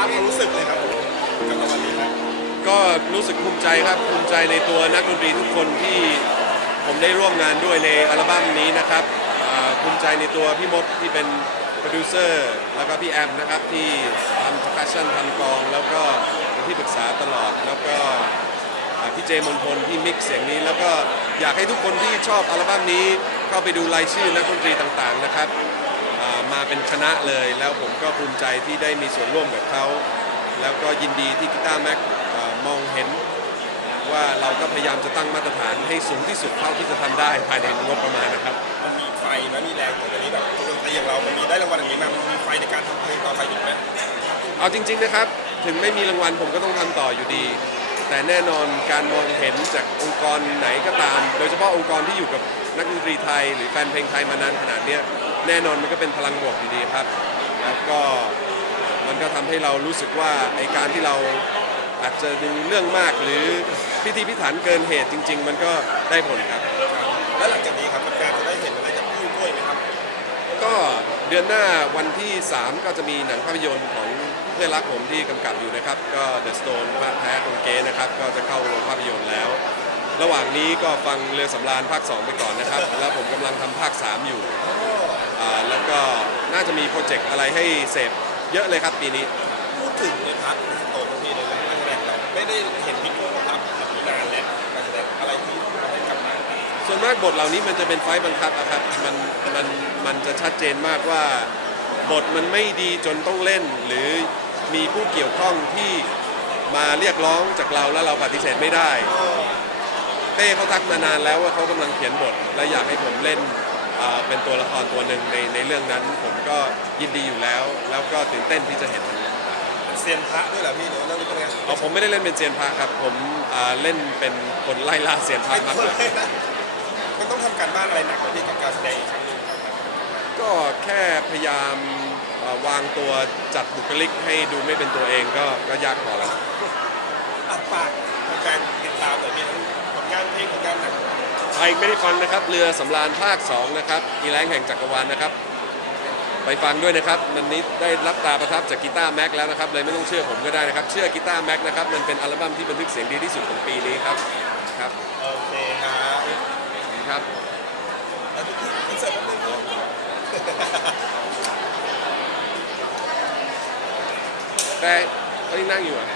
ราบความรู้สึกเลยครับผมกับรางวัลนี้ครับก็รู้สึกภูมิใจครับภูมิใจในตัวนักดนตรีทุกคนที่ผมได้ร่วมงานด้วยในอัลบั้มนี้นะครับอ่าภูมิใจในตัวพี่มดที่เป็นโปรดิวเซอร์แล้วก็พี่แอมนะครับที่ทำ percussion ทำกลอง แล้วก็เป็นที่ปรึกษาตลอดแล้วก็อ่าพี่เจมนพลที่มิกซ์เสียงนี้ แล้วก็อยากให้ทุกคนที่ชอบอัลบั้มนี้เข้าไปดูรายชื่อนักดนตรีต่างๆนะครับ มาเป็นคณะเลย แล้วผมก็ภูมิใจที่ได้มีส่วนร่วมกับเขา แล้วก็ยินดีที่กีตาร์แม็กเอ่อมองเห็นว่าเราก็พยายามจะตั้งมาตรฐานให้สูงที่สุดเท่าที่จะทำได้ภายในงบประมาณนะครับ มันมีไฟไหมมีแรงของอันนี้แบบดนตรีอย่างเรา มันมีได้รางวัลอย่างนี้มามันมีไฟในการทำเพลงต่อไปอีกไหมเอาจริง ๆนะครับ ถึงไม่มีรางวัลผมก็ต้องทำต่ออยู่ดี แต่แน่นอนการมองเห็นจากองค์กรไหนก็ตาม โดยเฉพาะองค์กรที่อยู่กับนักดนตรีไทย หรือแฟนเพลงไทยมานานขนาดเนี้ย แน่นอนมันก็เป็นพลังบวกอยู่ดีครับ แล้วก็มันก็ทำให้เรารู้สึกว่าไอการที่เราอาจจะดูเรื่องมากหรือพิธีพิถันเกินเหตุจริง ๆ มันก็ได้ผลครับ แล้วหลังจากนี้ครับแฟนๆจะได้เห็นอะไรจากพี่กล้วยไหมครับ ก็เดือนหน้าวันที่ 3 ก็จะมีหนังภาพยนตร์ของเพื่อนรักผมที่กำกับอยู่นะครับ ก็ The Stone ภาคแท้ของเก๋นะครับ ก็จะเข้าโรงภาพยนตร์แล้ว ระหว่างนี้ก็ฟังเรือสำราญภาค 2 ไปก่อนนะครับ แล้วผมกำลังทำภาค 3 อยู่ อ่าแล้วก็น่าจะมีโปรเจกต์อะไรให้เสพเยอะเลยครับปีนี้ พูดถึงในพาร์ทของสโตนบางทีในเรื่องการแสดงเราไม่ได้เห็นพี่กล้วยรับแบบนี้นานแล้วการแสดงอะไรที่ทำให้กลับมาส่วนมากบทเหล่านี้มันจะเป็นไฟล์บังคับอะครับมันมันมันจะชัดเจนมากว่าบทมันไม่ดีจนต้องเล่น หรือมีผู้เกี่ยวข้องที่มาเรียกร้องจากเราแล้วเราปฏิเสธไม่ได้ เต้เขาทักมานานแล้วว่าเขากำลังเขียนบท และอยากให้ผมเล่น อ่าเป็นตัวละครตัวหนึ่งในในเรื่องนั้น ผมก็ยินดีอยู่แล้ว แล้วก็ตื่นเต้นที่จะเห็นมันเซียนพระด้วยเหรอพี่หรือว่าเรื่องนี้เป็นไงเอาผมไม่ได้เล่นเป็นเซียนพระครับ ผมอ่าเล่นเป็นคนไล่ล่าเซียนพระไม่มากคนกว่า เลยนะมันต้องทำการบ้านอะไรหนักไหมพี่กับการแสดงอีกครั้งหนึ่งก็แค่พยายามเอ่อวางตัวจัดบุคลิกให้ดูไม่เป็นตัวเองก็ก็ยากพอแล้ว ครไม่ได้ฟังนะครับ เรือสำราญภาค 2 นะครับอีแรงแห่งจักรวาลนะครับ ไปฟังด้วยนะครับมันนี้ได้รับตาประทับจากกีตาร์แม็กแล้วนะครับเลยไม่ต้องเชื่อผมก็ได้นะครับ เชื่อกีตาร์แม็กนะครับ มันเป็นอัลบั้มที่บันทึกเสียงดีที่สุดของปีนี้ครับครับโอเคครับครับแล้วพี่อินเสิร์ตแป๊บนึงแต่เขายังนั่งอยู่อะ